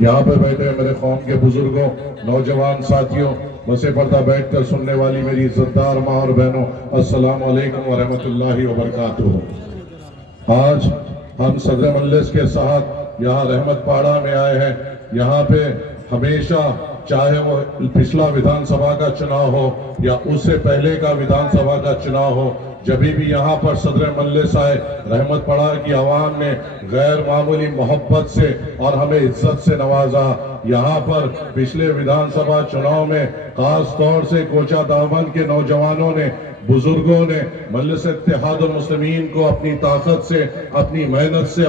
یہاں پہ بیٹھے میرے قوم کے بزرگوں، نوجوان ساتھیوں، بسے پردہ بیٹھ کر سننے والی میری عزتدار ماں اور بہنوں، السلام علیکم ورحمۃ اللہ وبرکاتہ۔ آج ہم صدر مجلس کے ساتھ یہاں رحمت پاڑہ میں آئے ہیں۔ یہاں پہ ہمیشہ چاہے وہ پچھلا ویدھان سبھا کا چناؤ ہو یا اس سے پہلے کا ویدھان سبھا کا چناؤ ہو، جبھی بھی یہاں پر صدر مجلس آئے، رحمت پاڑہ کی عوام نے غیر معمولی محبت سے اور ہمیں عزت سے نوازا۔ یہاں پر پچھلے ویدھان سبھا چناؤ میں خاص طور سے کوچہ دامن کے نوجوانوں نے، بزرگوں نے مجلس اتحاد المسلمین کو اپنی طاقت سے، اپنی محنت سے،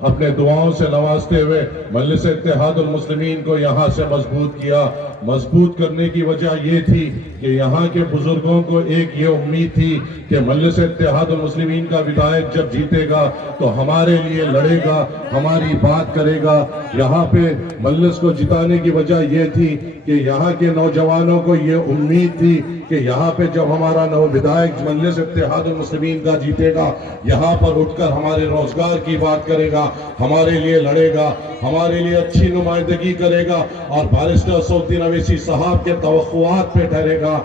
اپنے دعاؤں سے نوازتے ہوئے مجلس اتحاد المسلمین کو یہاں سے مضبوط کیا۔ مضبوط کرنے کی وجہ یہ تھی کہ یہاں کے بزرگوں کو ایک یہ امید تھی کہ مجلس اتحاد المسلمین کا ودائق جب جیتے گا تو ہمارے لیے لڑے گا، ہماری بات کرے گا۔ یہاں پہ مجلس کو جتانے کی وجہ یہ تھی کہ یہاں کے نوجوانوں کو یہ امید تھی کہ یہاں پہ جب ہمارا ودائق مجلس اتحاد المسلمین کا جیتے گا، یہاں پر اٹھ کر ہمارے روزگار کی بات کرے گا، ہمارے لیے لڑے گا، ہمارے لیے اچھی نمائندگی کرے گا اور بارسٹر اسد الدین اویسی صاحب کے توقعات پہ ٹھہرے گا۔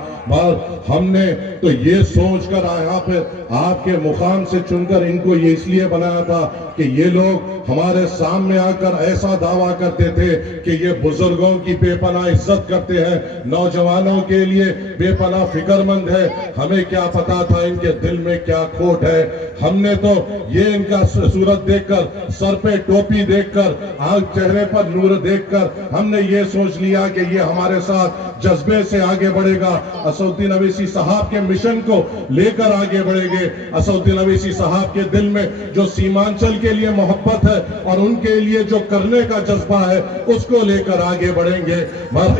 ہم نے تو یہ سوچ کر یہاں پہ آپ کے مقام سے چن کر ان کو یہ اس لیے بنایا تھا کہ یہ لوگ ہمارے سامنے آ کر ایسا دعویٰ کرتے تھے کہ یہ بزرگوں کی بے پناہ عزت کرتے ہیں، نوجوانوں کے لیے بے پناہ فکر مند ہے۔ ہمیں کیا پتا تھا ان کے دل میں کیا کھوٹ ہے۔ ہم نے تو یہ ان کا صورت دیکھ کر، سر پہ ٹوپی دیکھ کر، چہرے پر نور دیکھ کر ہم نے یہ سوچ لیا کہ یہ ہمارے ساتھ جذبے سے آگے بڑھے گا، اسد الدین اویسی صاحب کے مشن کو لے کر آگے بڑھیں گے۔ اسد الدین اویسی صاحب کے دل میں جو سیمانچل کے لیے محبت ہے اور ان کے لیے جو کرنے کا جذبہ ہے اس کو لے کر آگے بڑھیں گے۔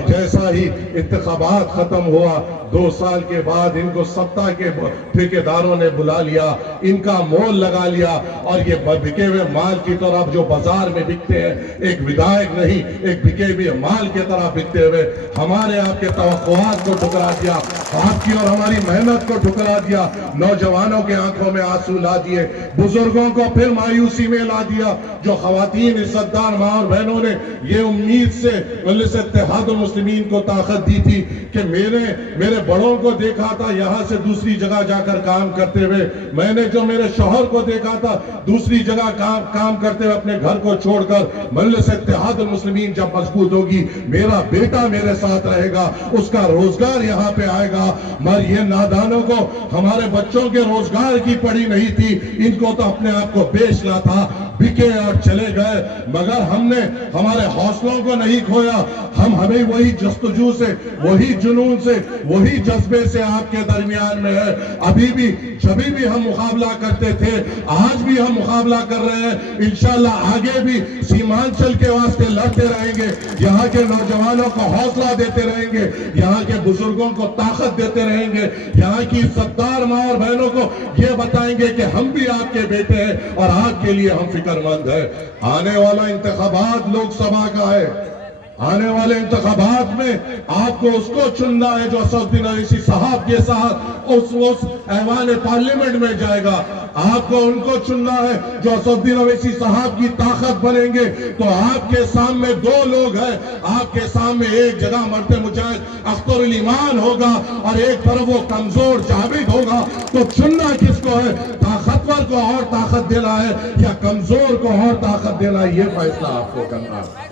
جیسا ہی انتخابات ختم ہوا، 2 سال کے بعد ان کو سطح کے ٹھیکیداروں نے بلا لیا، ان کا مول لگا لیا اور یہ بکے ہوئے مال کی طرح جو بازار میں بکتے ہیں، ایک ودائق نہیں، ایک بکے ہوئے مال کی طرح بکتے ہوئے ہمارے آپ کے توقعات کو ٹھکرا دیا، آپ کی اور ہماری محنت کو ٹھکرا دیا، نوجوانوں کے آنکھوں میں آنسو لا دیے، بزرگوں کو پھر مایوسی میں لا دیا۔ جو خواتین عزتدار ماں اور بہنوں نے یہ امید سے مجلس اتحاد المسلمین کو طاقت دی تھی کہ میرے بڑوں کو دیکھا تھا یہاں سے دوسری جگہ جا کر کام کرتے ہوئے، میں نے جو میرے شوہر کو دیکھا تھا دوسری جگہ کام کرتے ہوئے اپنے گھر کو چھوڑ کر، مجلس اتحاد المسلمین جب مضبوط ہوگی میرا بیٹا میرے ساتھ رہے گا، اس کا روزگار یہاں پہ آئے گا۔ مگر یہ نادانوں کو ہمارے بچوں کے روزگار کی پڑی نہیں تھی، ان کو تو اپنے آپ کو بیچنا تھا، بکے اور چلے گئے۔ مگر ہم نے ہمارے حوصلوں کو نہیں کھویا، ہمیں وہی جستجو سے، وہی جنون سے، وہی جذبے سے آپ کے درمیان میں ہے۔ ابھی بھی جبھی بھی ہم مقابلہ کرتے تھے، آج بھی ہم مقابلہ کر رہے ہیں، انشاءاللہ آگے بھی سیمانچل کے واسطے لڑتے رہیں گے، یہاں کے نوجوانوں کو حوصلہ دیتے رہیں گے، یہاں کے بزرگوں کو طاقت دیتے رہیں گے، یہاں کی عزتدار ماں اور بہنوں کو یہ بتائیں گے کہ ہم بھی آپ کے بیٹے ہیں اور آپ کے لیے ہم فکر مند ہیں۔ آنے والا انتخابات لوک سبھا کا ہے، آنے والے انتخابات میں آپ کو اس کو چننا ہے جو اسد الدین اویسی صاحب کے ساتھ اس ایوان پارلیمنٹ میں جائے گا۔ آپ کو ان کو چننا ہے جو اسد الدین اویسی صاحب کی طاقت بنیں گے۔ تو آپ کے سامنے 2 لوگ ہیں، آپ کے سامنے ایک جگہ مرد مجاہد اختر الایمان ہوگا اور ایک طرف وہ کمزور جاوید ہوگا۔ تو چننا کس کو ہے؟ طاقتور کو اور طاقت دینا ہے یا کمزور کو اور طاقت دینا ہے؟ یہ فیصلہ آپ کو کرنا ہے۔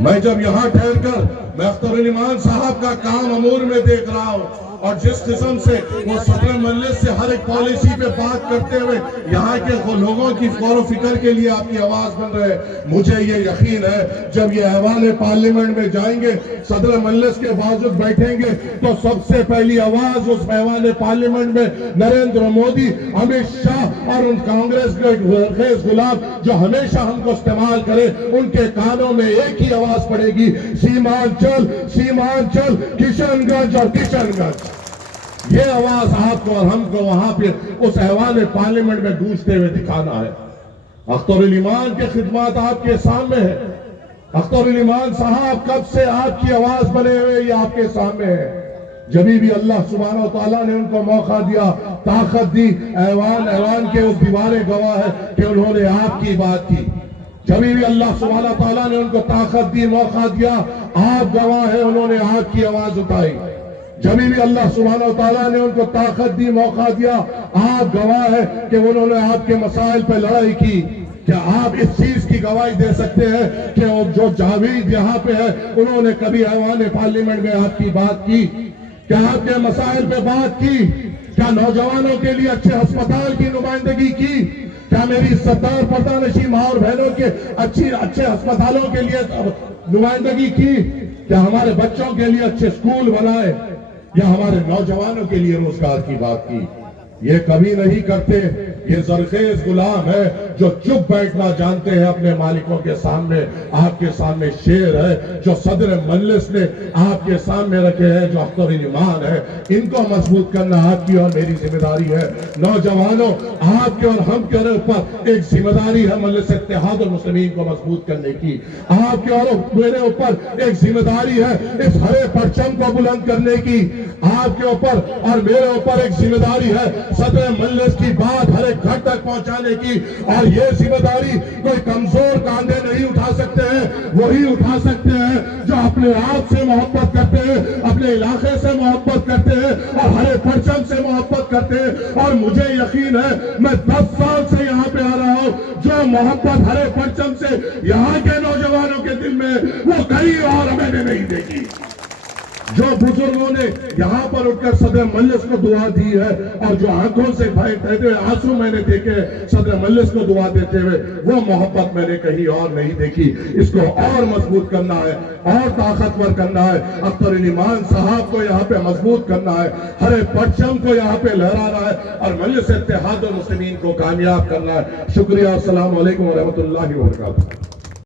میں جب یہاں ٹھہر کر میں اختر الایمان صاحب کا کام امور میں دیکھ رہا ہوں اور جس قسم سے وہ صدر مجلس سے ہر ایک پالیسی پہ بات کرتے ہوئے یہاں کے لوگوں کی غور و فکر کے لیے آپ کی آواز بن رہے ہیں، مجھے یہ یقین ہے جب یہ ایوان پارلیمنٹ میں جائیں گے، صدر مجلس کے بازو بیٹھیں گے تو سب سے پہلی آواز اس ایوان پارلیمنٹ میں نریندر مودی، امت شاہ اور ان کانگریس کے خیز غلام جو ہمیشہ ہم کو استعمال کرے، ان کے کانوں میں ایک ہی آواز پڑے گی، سیمانچل، سیمانچل، کشن گنج اور کشن گنج۔ یہ آواز آپ کو اور ہم کو وہاں پہ اس ایوان پارلیمنٹ میں گونجتے ہوئے دکھانا ہے۔ اختر الایمان کے خدمات آپ کے سامنے ہیں، اختر الایمان صاحب کب سے آپ کی آواز بنے ہوئے یہ آپ کے سامنے ہے۔ جبھی بھی اللہ سبحانہ وتعالیٰ نے ان کو موقع دیا، طاقت دی، ایوان کے اس دیوارے گواہ ہے کہ انہوں نے آپ کی بات کی۔ جبھی بھی اللہ سبحانہ تعالیٰ نے ان کو طاقت دی، موقع دیا، آپ گواہ ہیں انہوں نے آگ کی آواز اٹھائی۔ جبھی بھی اللہ سبحانہ تعالیٰ نے ان کو طاقت دی، موقع دیا، آپ گواہ ہیں کہ انہوں نے آپ کے مسائل پہ لڑائی کی۔ کیا آپ اس چیز کی گواہی دے سکتے ہیں کہ جو جاوید یہاں پہ ہے انہوں نے کبھی ایوان پارلیمنٹ میں آپ کی بات کی؟ کیا آپ کے مسائل پہ بات کی؟ کیا نوجوانوں کے لیے اچھے ہسپتال کی نمائندگی کی؟ کیا میری عزتدار پردہ نشین ماں اور بہنوں کے اچھے ہسپتالوں کے لیے نمائندگی کی؟ کیا ہمارے بچوں کے لیے اچھے سکول بنائے یا ہمارے نوجوانوں کے لیے روزگار کی بات کی؟ یہ کبھی نہیں کرتے۔ یہ زرخیز غلام ہے جو چپ بیٹھنا جانتے ہیں اپنے مالکوں کے سامنے۔ آپ کے سامنے شیر ہے جو صدر مجلس نے آپ کے سامنے رکھے ہیں، جو اختر ایمان ہے۔ ان کو مضبوط کرنا آپ کی اور میری ذمہ داری ہے۔ نوجوانوں، آپ کے اور ہم کے اوپر ایک ذمہ داری ہے مجلس اتحاد المسلمین کو مضبوط کرنے کی۔ آپ کے اور میرے اوپر ایک ذمہ داری ہے اس ہرے پرچم کو بلند کرنے کی۔ آپ کے اوپر اور میرے اوپر ایک ذمہ داری ہے صدر مجلس کی بات ہر ایک گھر تک پہنچانے کی، اور یہ ذمہ داری کوئی کمزور کاندھے نہیں اٹھا سکتے ہیں، وہی اٹھا سکتے ہیں جو اپنے آپ سے محبت کرتے ہیں، اپنے علاقے سے محبت کرتے ہیں اور ہر ایک پرچم سے محبت کرتے ہیں۔ اور مجھے یقین ہے میں 10 سال سے یہاں پہ آ رہا ہوں، جو محبت ہر ایک پرچم سے یہاں کے نوجوانوں کے دل میں وہ کہیں اور ہمیں نہیں دیکھی۔ جو بزرگوں نے یہاں پر اٹھ کر صدر مجلس کو دعا دی ہے اور جو آنکھوں سے بہتے ہوئے آنسو میں نے دیکھے صدر مجلس کو دعا دیتے ہوئے، وہ محبت میں نے کہیں اور نہیں دیکھی۔ اس کو اور مضبوط کرنا ہے، اور طاقتور کرنا ہے۔ اختر ایمان صاحب کو یہاں پہ مضبوط کرنا ہے، ہر ایک پرچم کو یہاں پہ لہرانا ہے اور مجلس اتحاد المسلمین کو کامیاب کرنا ہے۔ شکریہ، السلام علیکم ورحمۃ اللہ وبرکاتہ۔